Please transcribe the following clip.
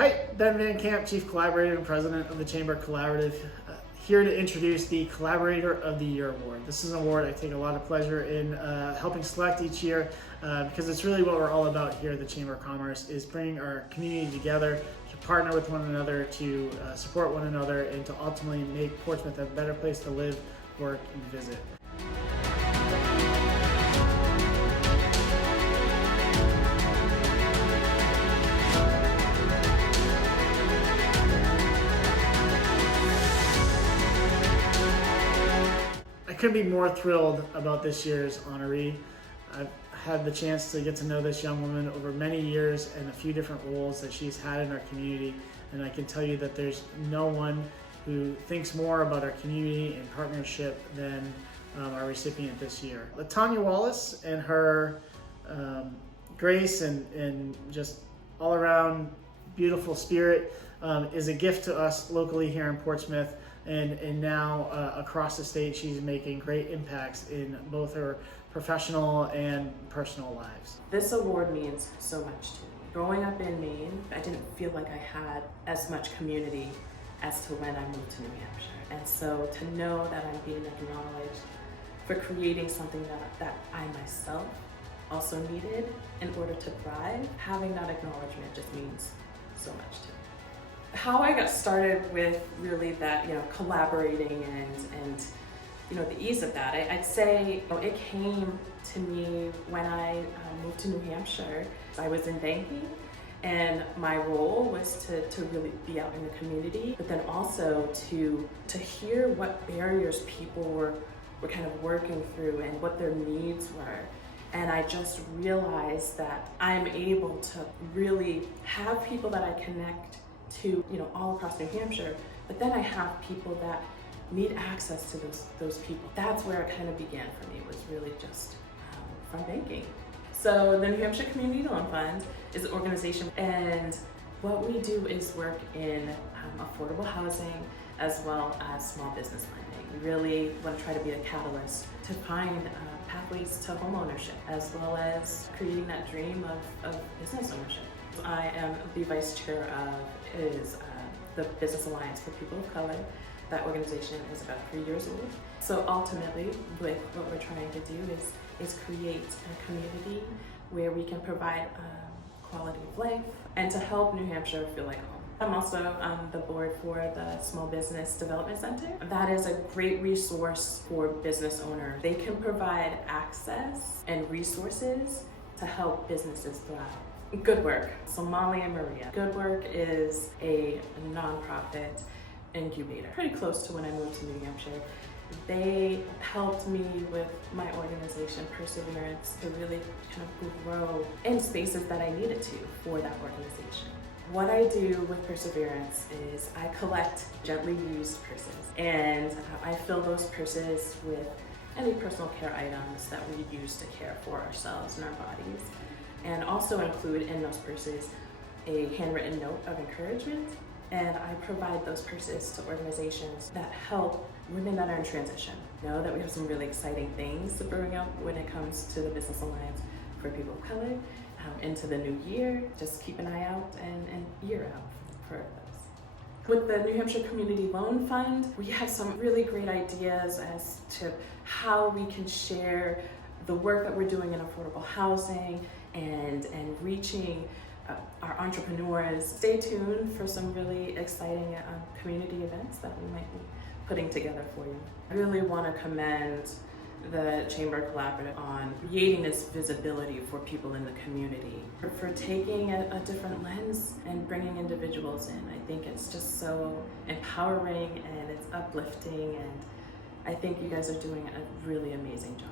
Hi, Ben Van Camp, Chief Collaborator and President of the Chamber Collaborative, here to introduce the Collaborator of the Year Award. This is an award I take a lot of pleasure in helping select each year because it's really what we're all about here at the Chamber of Commerce, is bringing our community together to partner with one another, to support one another, and to ultimately make Portsmouth a better place to live, work, and visit. I couldn't be more thrilled about this year's honoree. I've had the chance to get to know this young woman over many years and a few different roles that she's had in our community, and I can tell you that there's no one who thinks more about our community and partnership than our recipient this year. Latonya Wallace and her grace and just all around beautiful spirit is a gift to us locally here in Portsmouth. And now across the state, she's making great impacts in both her professional and personal lives. This award means so much to me. Growing up in Maine, I didn't feel like I had as much community as to when I moved to New Hampshire. And so to know that I'm being acknowledged for creating something that I myself also needed in order to thrive, having that acknowledgement just means so much to me. How I got started with really that, collaborating and the ease of that, I'd say it came to me when I moved to New Hampshire. I was in banking, and my role was to really be out in the community, but then also to hear what barriers people were kind of working through and what their needs were. And I just realized that I'm able to really have people that I connect to, all across New Hampshire, but then I have people that need access to those people. That's where it kind of began for me, was really just from banking. So the New Hampshire Community Loan Fund is an organization, and what we do is work in affordable housing as well as small business lending. We really want to try to be a catalyst to find pathways to home ownership, as well as creating that dream of business ownership. I am the vice chair of the Business Alliance for People of Color. That organization is about 3 years old. So ultimately, what we're trying to do is create a community where we can provide quality of life and to help New Hampshire feel like home. I'm also on the board for the Small Business Development Center. That is a great resource for business owners. They can provide access and resources to help businesses thrive. Good Work, so Molly and Maria. Good Work is a nonprofit incubator, pretty close to when I moved to New Hampshire. They helped me with my organization, Purseverance, to really kind of grow in spaces that I needed to for that organization. What I do with Purseverance is I collect gently used purses, and I fill those purses with any personal care items that we use to care for ourselves and our bodies, and also include in those purses a handwritten note of encouragement. And I provide those purses to organizations that help women that are in transition. Know that we have some really exciting things brewing up when it comes to the Business Alliance for People of Color into the new year. Just keep an eye out and ear out for those. With the New Hampshire Community Loan Fund, we have some really great ideas as to how we can share the work that we're doing in affordable housing and reaching our entrepreneurs. Stay tuned for some really exciting community events that we might be putting together for you. I really want to commend the Chamber Collaborative on creating this visibility for people in the community, for taking a different lens and bringing individuals in. I think it's just so empowering and it's uplifting, and I think you guys are doing a really amazing job.